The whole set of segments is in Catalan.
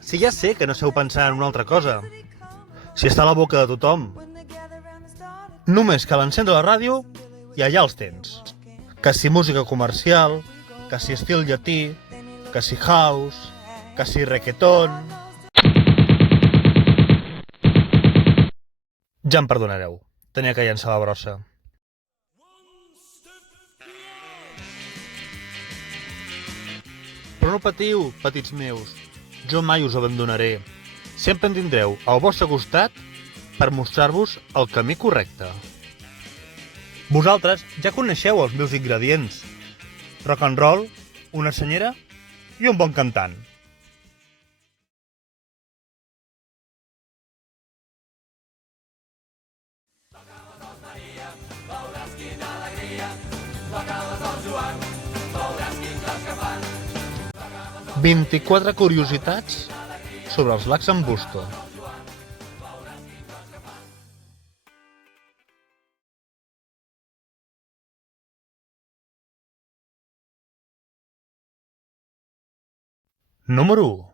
si ja sé que no sabeu pensar en una altra cosa. Si està a la boca de tothom. Només cal encendre la ràdio i allà els tens. Que si música comercial, que si estil llatí, que si house, que si reggaeton... Ja em perdonareu, tenia que llançar la brossa. Però no patiu, petits meus, jo mai us abandonaré. Sempre em tindreu al vostre costat per mostrar-vos el camí correcte. Vosaltres ja coneixeu els meus ingredients. Rock and roll, una senyera i un bon cantant. Veuràs quina alegria, toca les del Joan, veuràs quin cos que fan. 24 curiositats sobre els lacs en Busto. Número 1.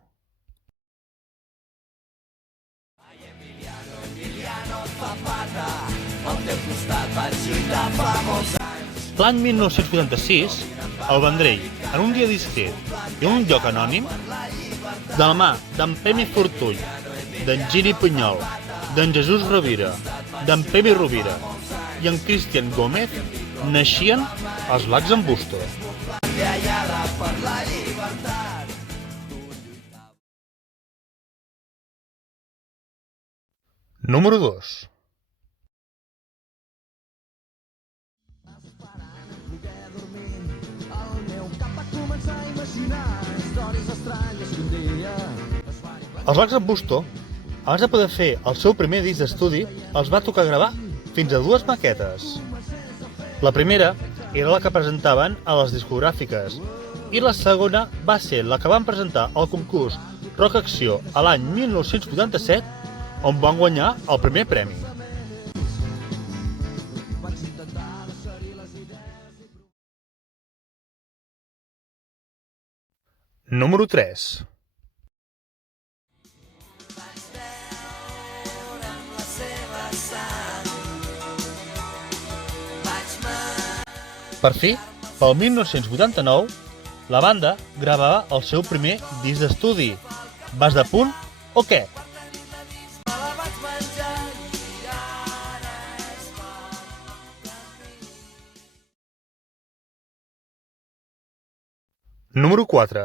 L'any 1986, al Vendrell, en un dia discret i en un lloc anònim, de la mà d'en Pemi Fortuny, d'en Gini Pinyol, d'en Jesús Rovira, d'en Pemi Rovira i en Cristian Gómez, naixien els lacs en Busto. Número 2. Els lacs en Busto, abans de poder fer el seu primer disc d'estudi, els va tocar gravar fins a 2 maquetes. La primera era la que presentaven a les discogràfiques i la segona va ser la que van presentar al concurs Rock Acció a l'any 1987, on van guanyar el primer premi. Número 3. Per fi, pel 1989, la banda gravava el seu primer disc d'estudi. Vas de punt o què? Número 4.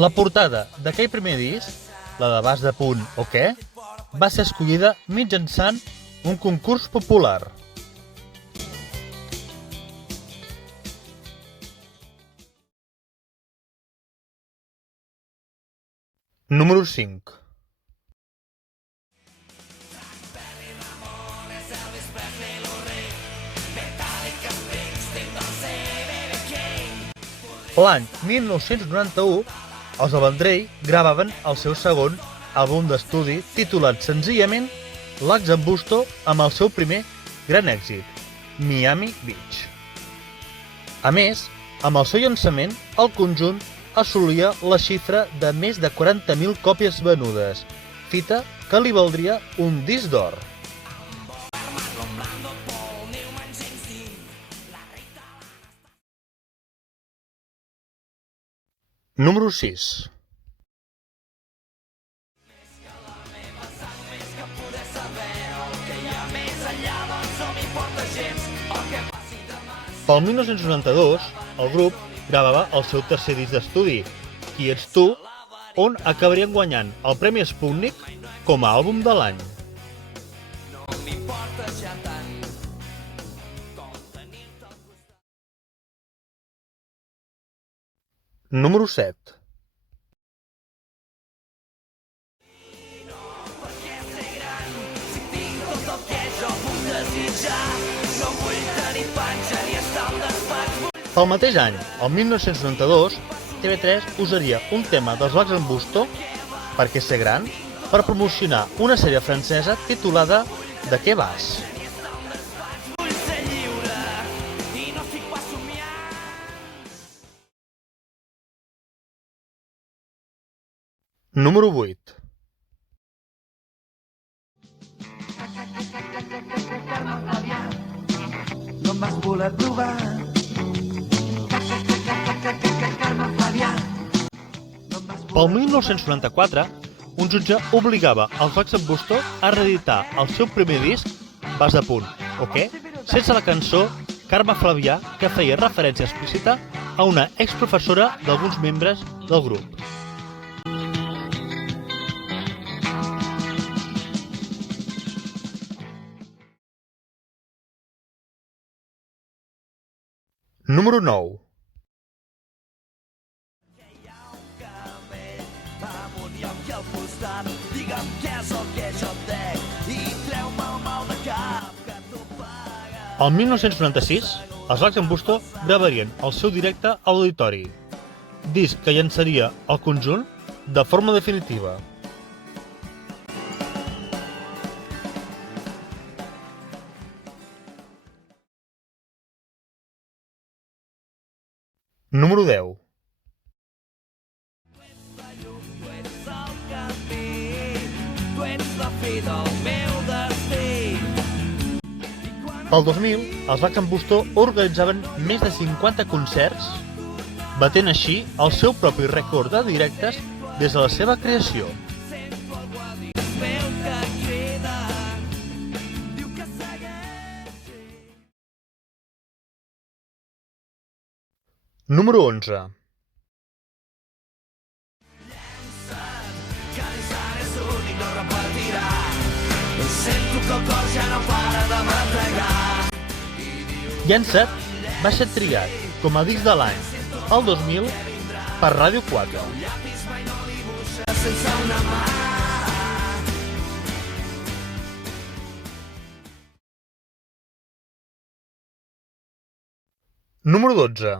La portada d'aquell primer disc, la de Vas de punt o què, va ser escollida mitjançant un concurs popular. Número 5. L'any 1991, els del Vendrell gravaven el seu segon àlbum d'estudi titulat senzillament Lacs en Busto amb el seu primer gran èxit, Miami Beach. A més, amb el seu llançament, el conjunt assolia la xifra de més de 40.000 còpies venudes, fita que li valdria un disc d'or. Número 6. Pel 1992, el grup gravava el seu tercer disc d'estudi, Qui ets tu?, on acabarien guanyant el Premi Sputnik com a àlbum de l'any. Número 7. Pel mateix any, el 1992, TV3 usaria un tema dels Lacs en Busto, Perquè ser gran, per promocionar una sèrie francesa titulada De què vas? Número 8. No em vas voler trobar. Pel 1994, un jutge obligava els Lacs en Busto a reeditar el seu primer disc, Vas de punt, o què? Sense la cançó Carme Flavià, que feia referència explícita a una exprofessora d'alguns membres del grup. Número 9. El 1996, els Lacs en Busto gravarien el seu directe a l'Auditori, disc que llançaria el conjunt de forma definitiva. Número 10. El 2000, els Lacs en Busto organitzaven més de 50 concerts, batent així el seu propi rècord de directes des de la seva creació. Número 11. Llançat va ser triat com a disc de l'any el 2000 per Ràdio 4. Número 12.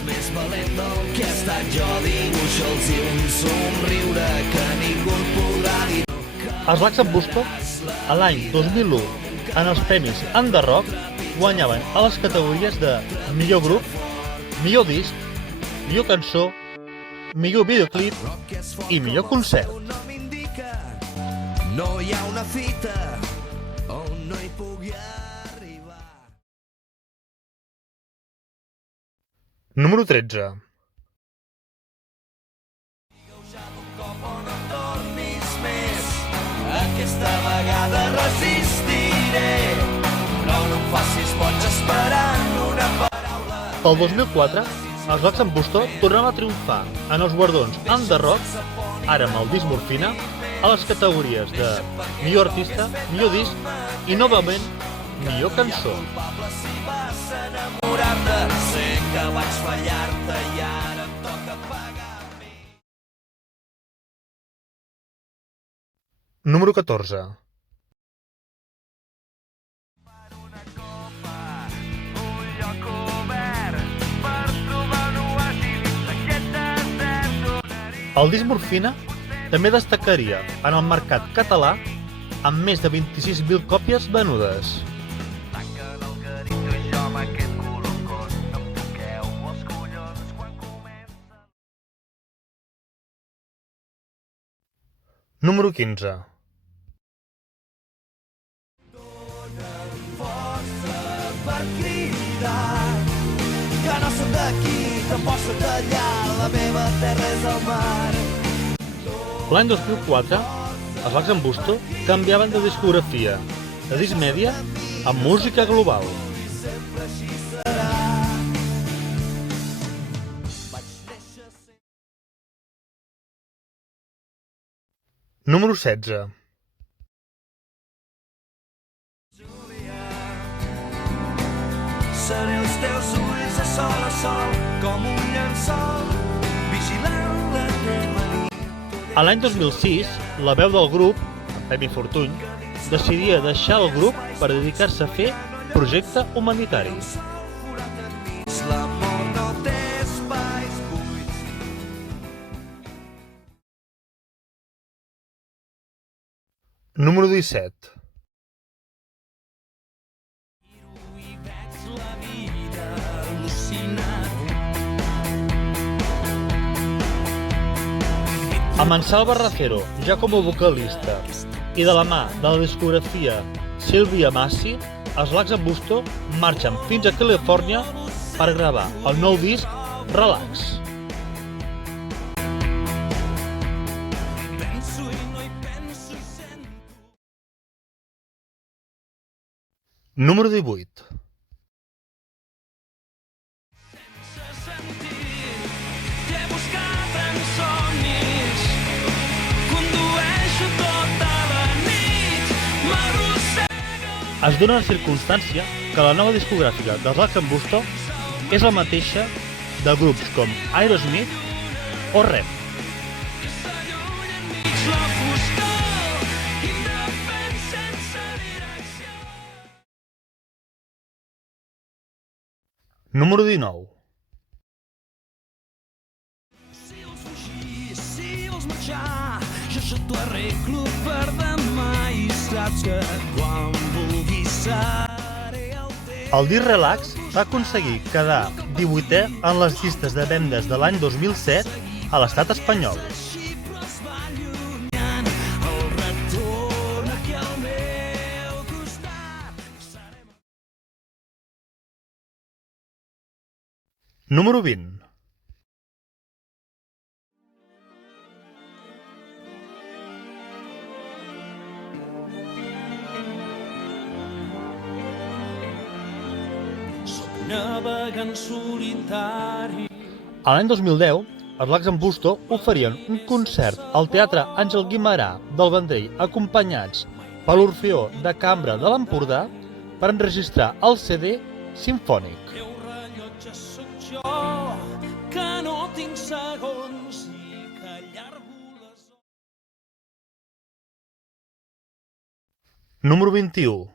Més valent del que he estat jo, dibuixa'ls i un somriure que ningú podrà dir. Els Lacs en Busto, a l'any 2001, en els premis Under-Rock, guanyaven a les categories de millor grup, millor disc, millor cançó, millor videoclip i millor concert. No hi ha una fita on no hi pugui arribar. Número 13. Aquesta vegada resistiré, però no em facis boig esperant una paraula. Pel 2004, els Lacs en Busto tornaven a triomfar en els guardons Under-Rock, ara amb el disc Morfina, a les categories de millor artista, millor disc i, novament, millor cançó. Sé que vaig fallar-te i ara em toca pagar-me. Número 14. El disc Morfina també destacaria en el mercat català amb més de 26.000 còpies venudes. Número 15. Dóna'm força per cridar, que no soc d'aquí, que em poso allà, la meva terra és el mar. L'any 2004, els Lacs en Busto canviaven de discografia, de disc mèdia a música global. Número 16. Seré els teus ulls de sol a sol, com un llençol, vigilant la teva nit. A l'any 2006, la veu del grup, en Pemi Fortuny, decidia deixar el grup per dedicar-se a fer projecte humanitari. L'amor no té espais buits. Número 17. Amb en Salva Racero ja com a vocalista i de la mà de la discografia Silvia Massi, els Lacs en Busto marxen fins a Califòrnia per gravar el nou disc Relax. Número 18. Es dona la circumstància que la nova discogràfica dels Lacs en Busto és la mateixa de grups com Aerosmith o Rem. Número 19. Jo t'ho arreglo per demà i saps que quan vulguis seré el teu. El disc Relax va aconseguir quedar 18è en les llistes de vendes de l'any 2007 a l'estat espanyol. Però es va allunyant el retorn aquí al meu costat. Número 20. Navegant solitari. A l'any 2010, els Lacs en Busto oferien un concert al Teatre Àngel Guimerà del Vendrell acompanyats per l'Orfeó de Cambra de l'Empordà per enregistrar el CD Simfònic. Teu rellotge sóc jo, que no tinc segons i que allargo les hores. Número 21.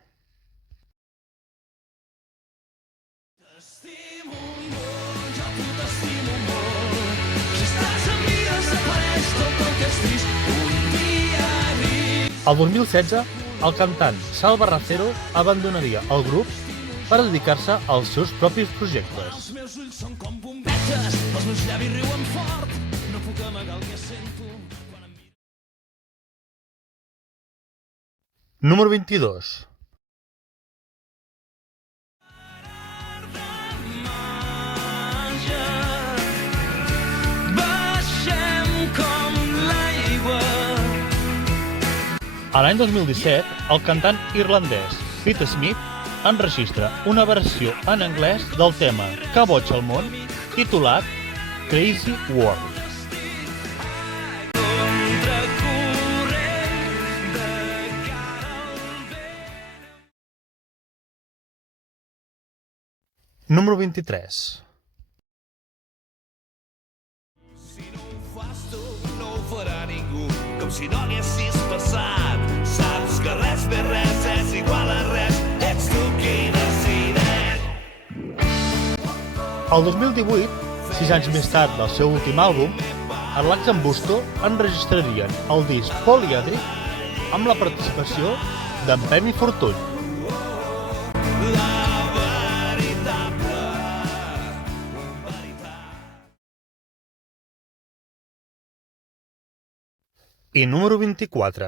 T'estimo molt, jo t'estimo molt. Si estàs amb mi desapareix tot el que és trist. Un dia gris. El 2016, el cantant Salva Racero abandonaria el grup per dedicar-se als seus propis projectes. Els meus ulls són com bombetes, els meus llavis riuen fort. No puc amagar el que sento quan em miro. Número 22. Baixem com l'aigua. A l'any 2017, el cantant irlandès Pete Smith enregistra una versió en anglès del tema Que boig el món, titulat Crazy World. Número 23. Si no ho fas tu, no ho farà ningú. Com si no haguessis passat. Saps que res de res és igual a res. Ets tu qui decideix. El 2018, 6 anys més tard del seu últim àlbum, els Lacs en Busto enregistrarien el disc Polièdric amb la participació d'en Pemi Fortuny. I número 24.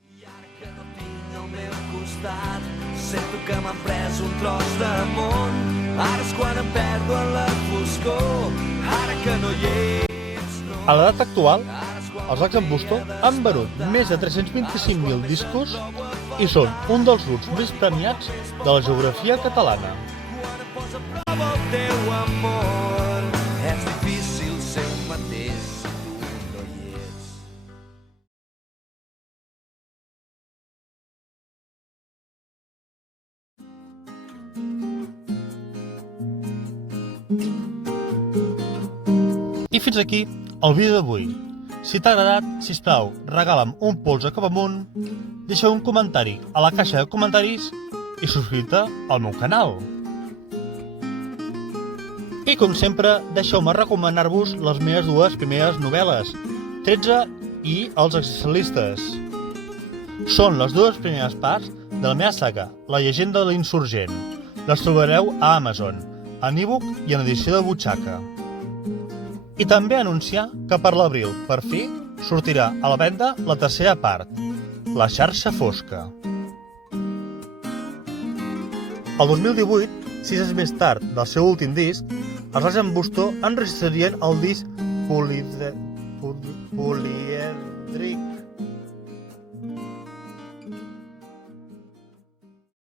I ara que no tinc al meu costat, sento que m'han pres un tros de món. Ara és quan em perdo en la foscor, ara que no hi ets, no. A l'edat actual, els Lacs en Busto han venut més de 325.000 discos i són un dels grups més premiats de la geografia catalana. Quan em posa a prova el teu amor, és difícil ser un mateix si tu no hi ets. I fins aquí el vídeo d'avui. Si t'ha agradat, sisplau, regala'm un polze cap amunt, deixa un comentari a la caixa de comentaris i subscriu-te al meu canal. I com sempre, deixeu-me recomanar-vos les meves dues primeres novel·les, 13 i Els Existencialistes. Són les dues primeres parts de la meva saga, La llegenda de l'insurgent. Les trobareu a Amazon, en e-book i en edició de butxaca. I també anunciar que per l'abril, per fi, sortirà a la venda la tercera part, La xarxa fosca. El 2018, 6 anys més tard del seu últim disc, els Lacs en Busto enregistrarien el disc polièdric